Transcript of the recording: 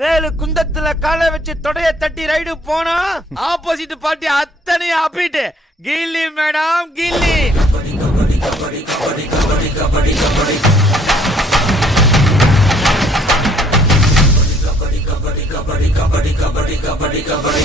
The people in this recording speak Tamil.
வேலு குந்தத்துல காலை வச்சு தொடைய தட்டி ரைடு போனா ஆப்போசிட் பார்ட்டி அத்தனையும் அப்பிட்டு கில்லி மேடம் கில்லி. கபடி கபடி கபடி கபடி கபடி கபடி கபடி